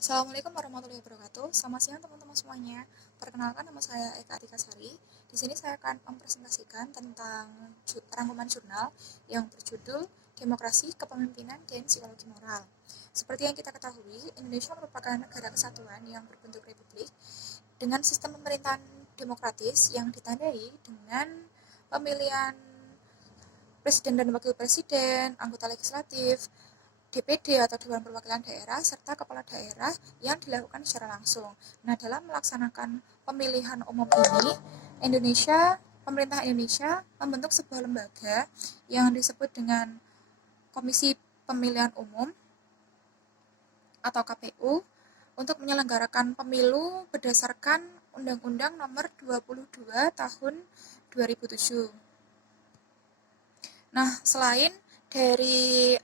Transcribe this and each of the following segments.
Assalamualaikum warahmatullahi wabarakatuh. Selamat siang teman-teman semuanya. Perkenalkan, nama saya Eka Atika Sari. Di sini saya akan mempresentasikan tentang rangkuman jurnal yang berjudul Demokrasi, Kepemimpinan, dan Psikologi Moral. Seperti yang kita ketahui, Indonesia merupakan negara kesatuan yang berbentuk republik dengan sistem pemerintahan demokratis yang ditandai dengan pemilihan presiden dan wakil presiden, anggota legislatif, DPD atau Dewan Perwakilan Daerah, serta kepala daerah yang dilakukan secara langsung. Nah, dalam melaksanakan pemilihan umum ini, pemerintah Indonesia membentuk sebuah lembaga yang disebut dengan Komisi Pemilihan Umum atau KPU untuk menyelenggarakan pemilu berdasarkan Undang-Undang Nomor 22 Tahun 2007. Nah, selain dari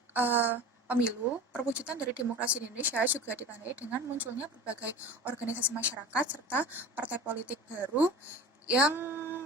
pemilu, perwujudan dari demokrasi di Indonesia juga ditandai dengan munculnya berbagai organisasi masyarakat serta partai politik baru yang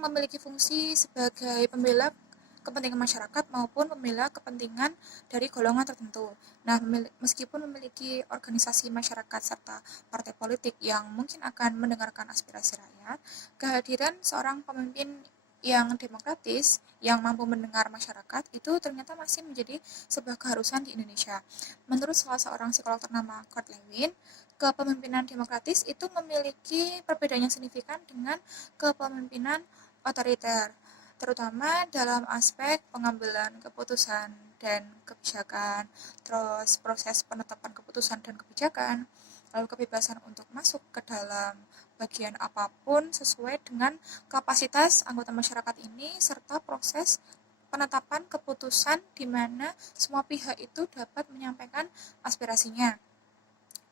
memiliki fungsi sebagai pembela kepentingan masyarakat maupun pembela kepentingan dari golongan tertentu. Nah, meskipun memiliki organisasi masyarakat serta partai politik yang mungkin akan mendengarkan aspirasi rakyat, kehadiran seorang pemimpin yang demokratis, yang mampu mendengar masyarakat, itu ternyata masih menjadi sebuah keharusan di Indonesia. Menurut salah seorang psikolog ternama Kurt Lewin, kepemimpinan demokratis itu memiliki perbedaan yang signifikan dengan kepemimpinan otoriter, terutama dalam aspek pengambilan keputusan dan kebijakan, terus proses penetapan keputusan dan kebijakan, lalu kebebasan untuk masuk ke dalam bagian apapun sesuai dengan kapasitas anggota masyarakat ini, serta proses penetapan keputusan di mana semua pihak itu dapat menyampaikan aspirasinya.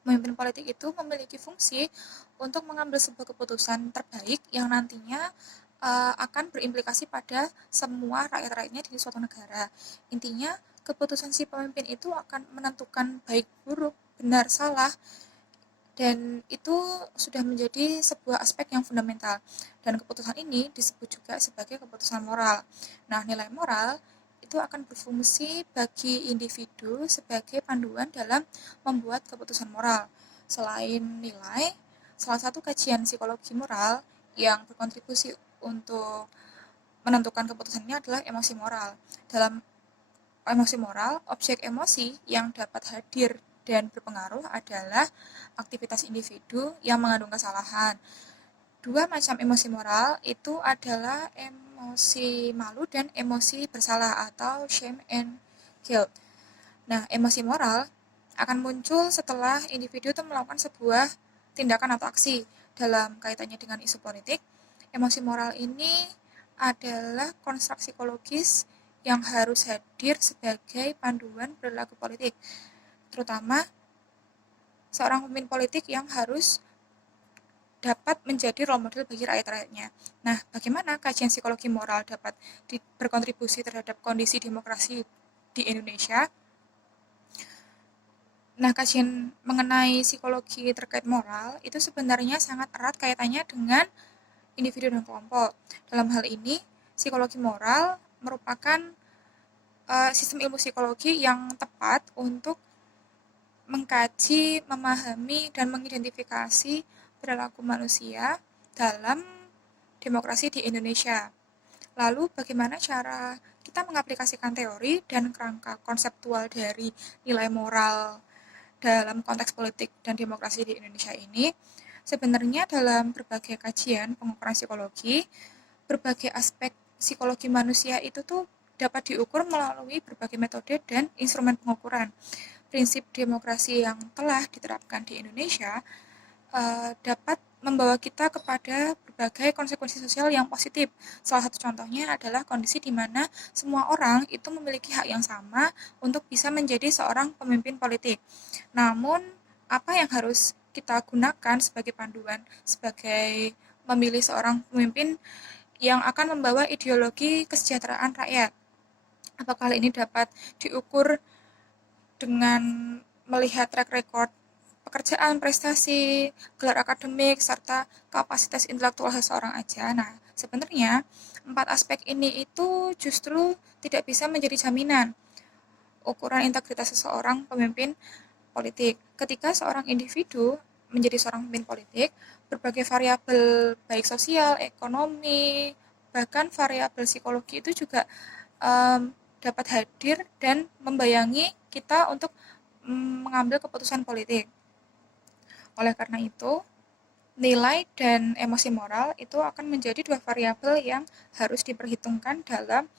Pemimpin politik itu memiliki fungsi untuk mengambil sebuah keputusan terbaik yang nantinya akan berimplikasi pada semua rakyat-rakyatnya di suatu negara. Intinya, keputusan si pemimpin itu akan menentukan baik buruk, benar salah, dan itu sudah menjadi sebuah aspek yang fundamental. Dan keputusan ini disebut juga sebagai keputusan moral. Nah, nilai moral itu akan berfungsi bagi individu sebagai panduan dalam membuat keputusan moral. Selain nilai, salah satu kajian psikologi moral yang berkontribusi untuk menentukan keputusan ini adalah emosi moral. Dalam emosi moral, objek emosi yang dapat hadir dan berpengaruh adalah aktivitas individu yang mengandung kesalahan. Dua macam emosi moral itu adalah emosi malu dan emosi bersalah atau shame and guilt. Nah, emosi moral akan muncul setelah individu itu melakukan sebuah tindakan atau aksi. Dalam kaitannya dengan isu politik, emosi moral ini adalah konstruk psikologis yang harus hadir sebagai panduan perilaku politik, terutama seorang pemimpin politik yang harus dapat menjadi role model bagi rakyat-rakyatnya. Nah, bagaimana kajian psikologi moral dapat berkontribusi terhadap kondisi demokrasi di Indonesia? Nah, kajian mengenai psikologi terkait moral itu sebenarnya sangat erat kaitannya dengan individu dan kelompok. Dalam hal ini, psikologi moral merupakan sistem ilmu psikologi yang tepat untuk mengkaji, memahami, dan mengidentifikasi perilaku manusia dalam demokrasi di Indonesia. Lalu bagaimana cara kita mengaplikasikan teori dan kerangka konseptual dari nilai moral dalam konteks politik dan demokrasi di Indonesia ini? Sebenarnya dalam berbagai kajian pengukuran psikologi, berbagai aspek psikologi manusia itu tuh dapat diukur melalui berbagai metode dan instrumen pengukuran. Prinsip demokrasi yang telah diterapkan di Indonesia dapat membawa kita kepada berbagai konsekuensi sosial yang positif. Salah satu contohnya adalah kondisi di mana semua orang itu memiliki hak yang sama untuk bisa menjadi seorang pemimpin politik. Namun, apa yang harus kita gunakan sebagai panduan, sebagai memilih seorang pemimpin yang akan membawa ideologi kesejahteraan rakyat? Apakah hal ini dapat diukur dengan melihat track record pekerjaan, prestasi, gelar akademik, serta kapasitas intelektual seseorang aja? Nah, sebenarnya 4 aspek ini itu justru tidak bisa menjadi jaminan ukuran integritas seseorang pemimpin politik. Ketika seorang individu menjadi seorang pemimpin politik, berbagai variabel baik sosial, ekonomi, bahkan variabel psikologi itu juga dapat hadir dan membayangi kita untuk mengambil keputusan politik. Oleh karena itu, nilai dan emosi moral itu akan menjadi dua variabel yang harus diperhitungkan dalam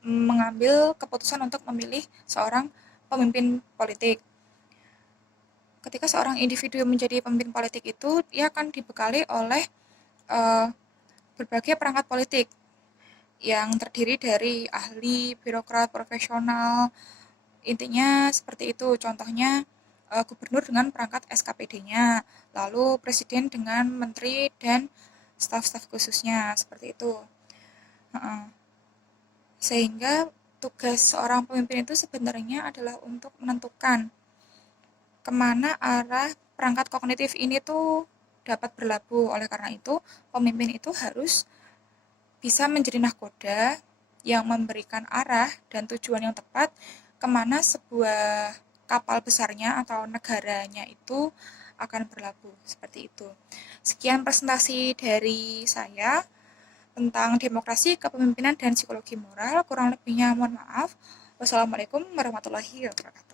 mengambil keputusan untuk memilih seorang pemimpin politik. Ketika seorang individu menjadi pemimpin politik itu, ia akan dibekali oleh berbagai perangkat politik yang terdiri dari ahli, birokrat, profesional, intinya seperti itu. Contohnya gubernur dengan perangkat SKPD-nya, lalu presiden dengan menteri dan staf-staf khususnya, seperti itu. Sehingga tugas seorang pemimpin itu sebenarnya adalah untuk menentukan kemana arah perangkat kognitif ini tuh dapat berlabuh. Oleh karena itu, pemimpin itu harus bisa menjadi nahkoda yang memberikan arah dan tujuan yang tepat kemana sebuah kapal besarnya atau negaranya itu akan berlabuh, seperti itu. Sekian presentasi dari saya tentang demokrasi, kepemimpinan, dan psikologi moral. Kurang lebihnya mohon maaf. Wassalamualaikum warahmatullahi wabarakatuh.